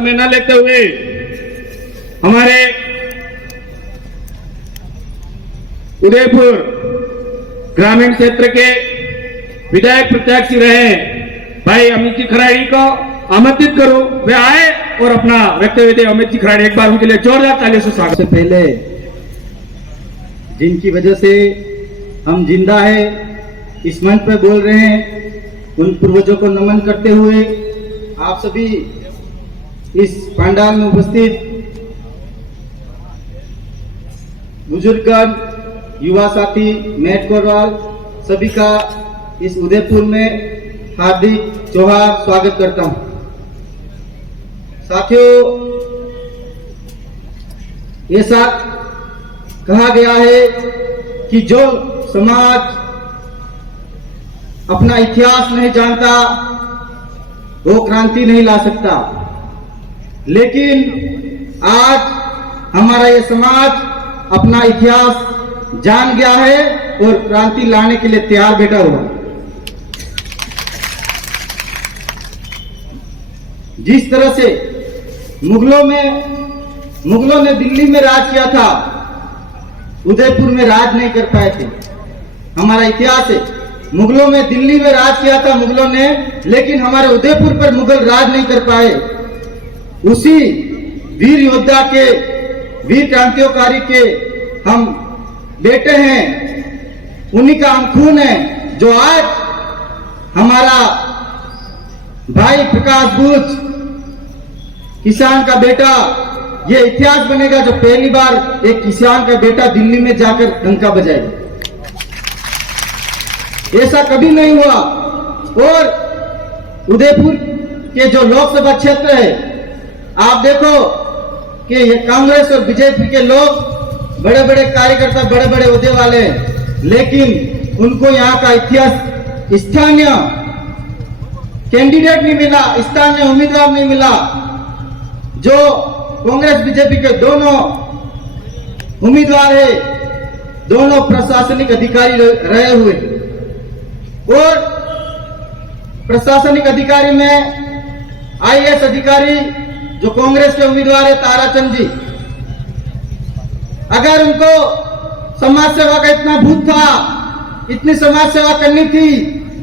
में न लेते हुए हमारे उदयपुर ग्रामीण क्षेत्र के विधायक प्रत्याशी रहे भाई अमित जी खराड़ी को आमंत्रित करूं, वे आए और अपना वक्तव्य दे। अमित जी खराड़ी, एक बार उनके लिए जोरदार तालियों से स्वागत। से पहले जिनकी वजह से हम जिंदा है इस मंच पर बोल रहे हैं, उन पूर्वजों को नमन करते हुए आप सभी इस पंडाल में उपस्थित बुजुर्गगण, युवा साथी, मैट कोरवाल सभी का इस उदयपुर में हार्दिक जोहार स्वागत करता हूं। साथियों, ऐसा कहा गया है कि जो समाज अपना इतिहास नहीं जानता वो क्रांति नहीं ला सकता, लेकिन आज हमारा ये समाज अपना इतिहास जान गया है और क्रांति लाने के लिए तैयार बैठा हुआ। जिस तरह से मुगलों ने दिल्ली में राज किया था, उदयपुर में राज नहीं कर पाए थे। हमारा इतिहास है, मुगलों में दिल्ली में राज किया था मुगलों ने, लेकिन हमारे उदयपुर पर मुगल राज नहीं कर पाए। उसी वीर योद्धा के, वीर क्रांतिकारी के हम बेटे हैं, उन्हीं का हम खून है, जो आज हमारा भाई प्रकाश बूच किसान का बेटा, ये इतिहास बनेगा जो पहली बार एक किसान का बेटा दिल्ली में जाकर डंका बजाएगा। ऐसा कभी नहीं हुआ। और उदयपुर के जो लोकसभा क्षेत्र है, आप देखो कि ये कांग्रेस और बीजेपी के लोग बड़े बड़े कार्यकर्ता, बड़े बड़े उहदे वाले हैं, लेकिन उनको यहाँ का इतिहास, स्थानीय कैंडिडेट नहीं मिला, स्थानीय उम्मीदवार नहीं मिला। जो कांग्रेस बीजेपी के दोनों उम्मीदवार है, दोनों प्रशासनिक अधिकारी रहे हुए, और प्रशासनिक अधिकारी में आईएएस अधिकारी जो कांग्रेस के उम्मीदवार है ताराचंद जी, अगर उनको समाज सेवा का इतना भूत था, इतनी समाज सेवा करनी थी,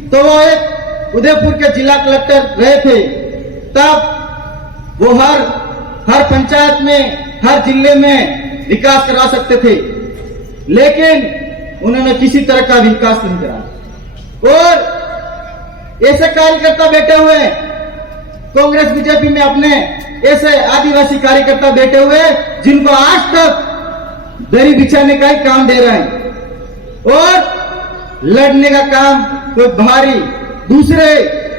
तो वो एक उदयपुर के जिला कलेक्टर रहे थे। तब वो हर पंचायत में, हर जिले में विकास करा सकते थे, लेकिन उन्होंने किसी तरह का विकास नहीं करा। और ऐसे कार्यकर्ता बैठे हुए कांग्रेस बीजेपी में, अपने ऐसे आदिवासी कार्यकर्ता बैठे हुए जिनको आज तक दरी बिछाने का ही काम दे रहे हैं, और लड़ने का काम कोई भारी दूसरे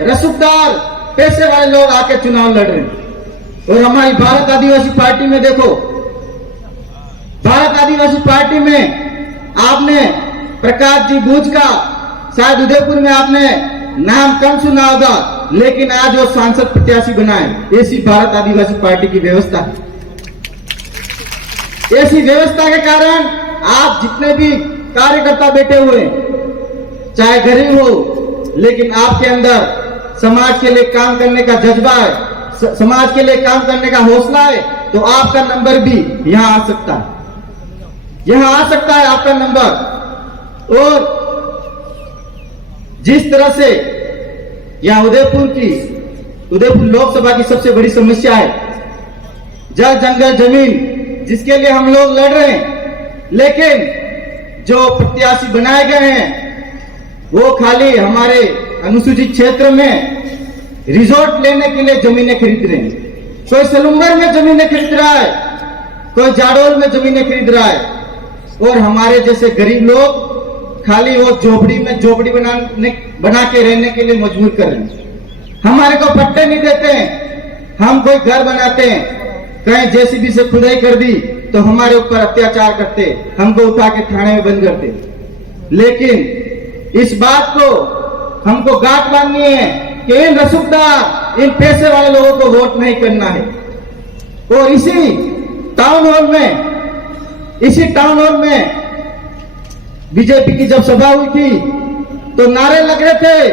रसूखदार पैसे वाले लोग आके चुनाव लड़ रहे हैं। और हमारी भारत आदिवासी पार्टी में देखो, भारत आदिवासी पार्टी में आपने प्रकाश जी बूच का शायद उदयपुर में आपने नाम कम सुना होगा, लेकिन आज वो सांसद प्रत्याशी बनाए। ऐसी भारत आदिवासी पार्टी की व्यवस्था है। ऐसी व्यवस्था के कारण आप जितने भी कार्यकर्ता बैठे हुए, चाहे गरीब हो, लेकिन आपके अंदर समाज के लिए काम करने का जज्बा है, समाज के लिए काम करने का हौसला है, तो आपका नंबर भी यहां आ सकता है, यहां आ सकता है आपका नंबर। और जिस तरह से यहां उदयपुर लोकसभा की सबसे बड़ी समस्या है जल जंगल जमीन, जिसके लिए हम लोग लड़ रहे हैं, लेकिन जो प्रत्याशी बनाए गए हैं वो खाली हमारे अनुसूचित क्षेत्र में रिजॉर्ट लेने के लिए जमीनें खरीद रहे हैं। कोई सलूंगर में जमीनें खरीद रहा है, कोई जाडोल में जमीनें खरीद रहा है, और हमारे जैसे गरीब लोग खाली वो झोपड़ी बना के रहने के लिए मजबूर कर रहे हैं। हमारे को पट्टे नहीं देते हैं, हम कोई घर बनाते हैं, कहीं जेसीबी से खुदाई कर दी तो हमारे ऊपर अत्याचार करते, हमको उठा के थाने में बंद करते। लेकिन इस बात को हमको गांठ बांधनी है कि इन रसूखदार, इन पैसे वाले लोगों को वोट नहीं करना है। और इसी टाउन हॉल में बीजेपी की जब सभा हुई थी तो नारे लग रहे थे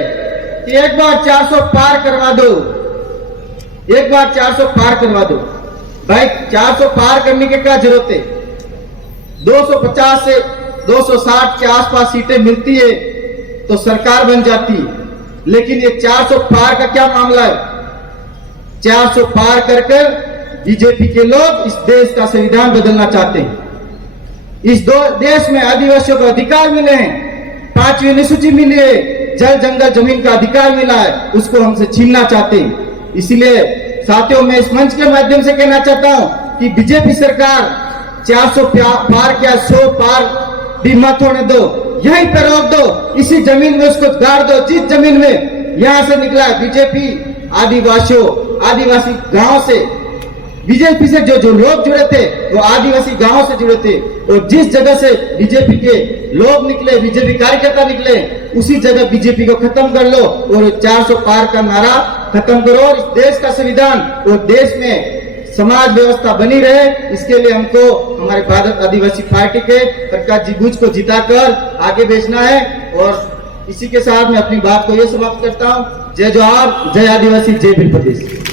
कि एक बार 400 पार करवा दो, एक बार 400 पार करवा दो। भाई 400 पार करने की क्या जरूरत है? 250 से 260 के आसपास सीटें मिलती है तो सरकार बन जाती, लेकिन ये 400 पार का क्या मामला है? 400 पार कर कर बीजेपी के लोग इस देश का संविधान बदलना चाहते हैं। इस देश में आदिवासियों को अधिकार मिले हैं, 5वीं अनुसूची मिली है, जल जंगल जमीन का अधिकार मिला है, उसको हमसे छीनना चाहते हैं। इसलिए साथियों, मैं इस मंच के माध्यम से कहना चाहता हूं कि बीजेपी सरकार 400 पार क्या 100 पार भी मत होने दो, यहीं पर रोक दो, इसी जमीन में उसको गाड़ दो। जिस जमीन में यहां से निकला बीजेपी आदिवासी गांव से, बीजेपी से जो लोग जुड़े थे वो आदिवासी गांव से जुड़े थे, और जिस जगह से बीजेपी के लोग निकले, बीजेपी कार्यकर्ता निकले, उसी जगह बीजेपी को खत्म कर लो और 400 पार का नारा खत्म करो और इस देश का संविधान और देश में समाज व्यवस्था बनी रहे। इसके लिए हमको हमारे भारत आदिवासी पार्टी के प्रकाश जी गुज को जिताकर आगे भेजना है। और इसी के साथ मैं अपनी बात को यह समाप्त करता हूं। जय जोहार, जय आदिवासी, जय भील प्रदेश।